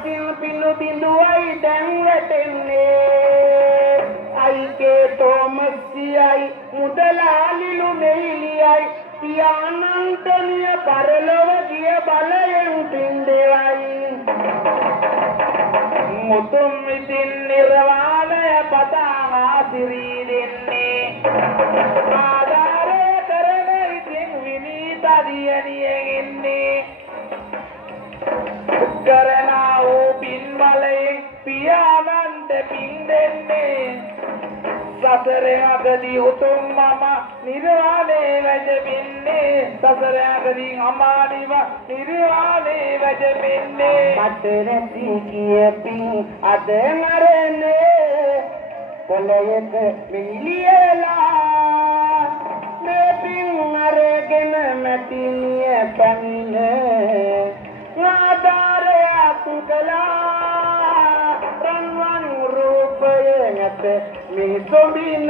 අහසින් පින්නු බිඳුවයි දැන් වැටෙන්නේ අයිකේ තෝමස්සියයි මුදලාලිලු මෙහිලියයි පියානන්තනිය පරලොව ගිය බලයෙන් පින්දෙවයි මුතුන් විසින් නිර්වාණය පතා ආසිරී දෙන්නේ ආධාරය කරන ඉතින් විනීත දියණියෙන් එන්නේ කරනා වූ පින් බලයෙන් පියාණන්ට පින් දෙන්නේ සසර අගදී උතුම් මම නිර්වාණේ වැජෙන්නේ සසර අගදී අමානිව නිර්වාණේ වැජෙන්නේ මට රැසි කියපින් අද මරන්නේ කොළයක මිලියලා මේ පින් අරගෙන මැතිනිය පැමිණ ආදාරයක් කළා රන්වන් රූපය නැත මේ සොඹින